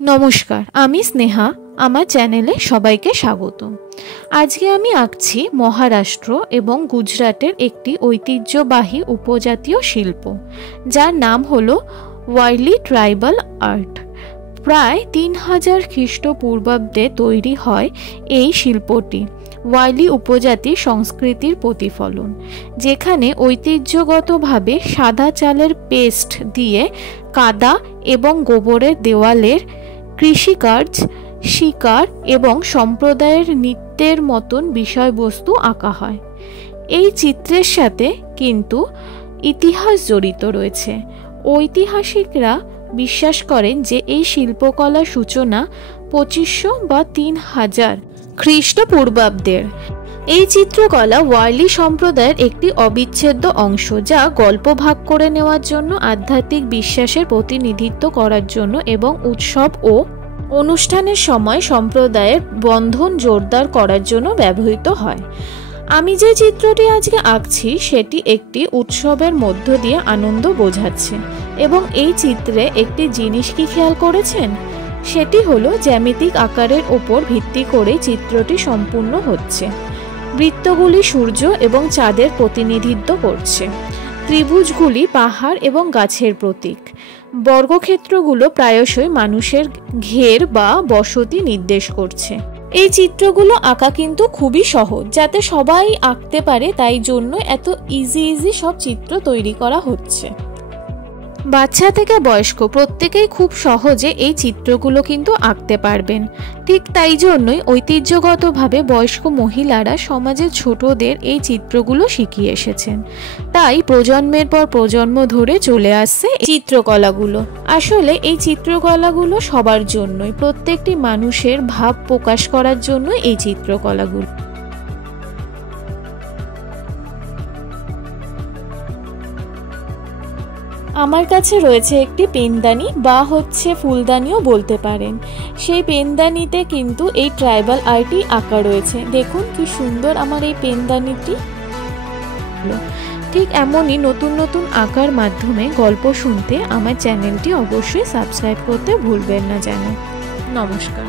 নমস্কার, আমি স্নেহা। আমার চ্যানেলে সবাইকে স্বাগত। আজকে আমি আঁকছি মহারাষ্ট্র এবং গুজরাটের একটি ঐতিহ্যবাহী উপজাতীয় শিল্প, যার নাম হলো ওয়ারলি ট্রাইবাল আর্ট। প্রায় 3000 খ্রিস্টপূর্বাব্দে তৈরি হয় এই শিল্পটি। ওয়ারলি উপজাতি সংস্কৃতির প্রতিফলন, যেখানে ঐতিহ্যগতভাবে সাদা চালের পেস্ট দিয়ে কাদা এবং গোবরের দেওয়ালের কৃষিকাজ, শিকার এবং সম্প্রদায়ের নৃত্যের মতন বিষয়বস্তু আঁকা হয়। এই চিত্রের সাথে কিন্তু ইতিহাস জড়িত রয়েছে। ঐতিহাসিকরা বিশ্বাস করেন যে এই শিল্পকলার সূচনা 2500 বা 3000 খ্রিস্টপূর্বাব্দের। এই চিত্রকলা ওয়ারলি সম্প্রদায়ের একটি অবিচ্ছেদ্য অংশ, যা গল্প ভাগ করে নেওয়ার জন্য, আধ্যাত্মিক বিশ্বাসের প্রতিনিধিত্ব করার জন্য এবং উৎসব ও অনুষ্ঠানের সময় সম্প্রদায়ের বন্ধন জোরদার করার জন্য ব্যবহৃত হয়। আমি যে চিত্রটি আজকে আঁকছি সেটি একটি উৎসবের মধ্য দিয়ে আনন্দ বোঝাচ্ছে, এবং এই চিত্রে একটি জিনিস কি খেয়াল করেছেন? সেটি হলো জ্যামিতিক আকারের ওপর ভিত্তি করে চিত্রটি সম্পূর্ণ হচ্ছে। বৃত্তগুলি সূর্য এবং চাঁদের প্রতিনিধিত্ব করছে, ত্রিভুজগুলি পাহাড় এবং গাছের প্রতীক, বর্গক্ষেত্রগুলো প্রায়শই মানুষের ঘের বা বসতি নির্দেশ করছে। এই চিত্রগুলো আঁকা কিন্তু খুবই সহজ, যাতে সবাই আঁকতে পারে, তাই জন্য এত ইজি সব চিত্র তৈরি করা হচ্ছে। বাচ্চা থেকে বয়স্ক প্রত্যেকেই খুব সহজে এই চিত্রগুলো কিন্তু আঁকতে পারবেন। ঠিক তাই জন্যই ঐতিহ্যগতভাবে বয়স্ক মহিলারা সমাজের ছোটদের এই চিত্রগুলো শিখিয়ে এসেছেন। তাই প্রজন্মের পর প্রজন্ম ধরে চলে আসছে চিত্রকলাগুলো। আসলে এই চিত্রকলাগুলো সবার জন্যই, প্রত্যেকটি মানুষের ভাব প্রকাশ করার জন্য এই চিত্রকলাগুলো। আমার কাছে রয়েছে একটি পেনদানি বা ফুলদানিও বলতে পারেন। সেই পেনদানিতে কিন্তু এই ট্রাইবাল আর্টই আঁকা রয়েছে। দেখুন কি সুন্দর আমার এই পেনদানিটি। ঠিক এমনই নতুন নতুন আঁকার মাধ্যমে গল্প শুনতে আমার চ্যানেলটি অবশ্যই সাবস্ক্রাইব করতে ভুলবেন না যেন। নমস্কার।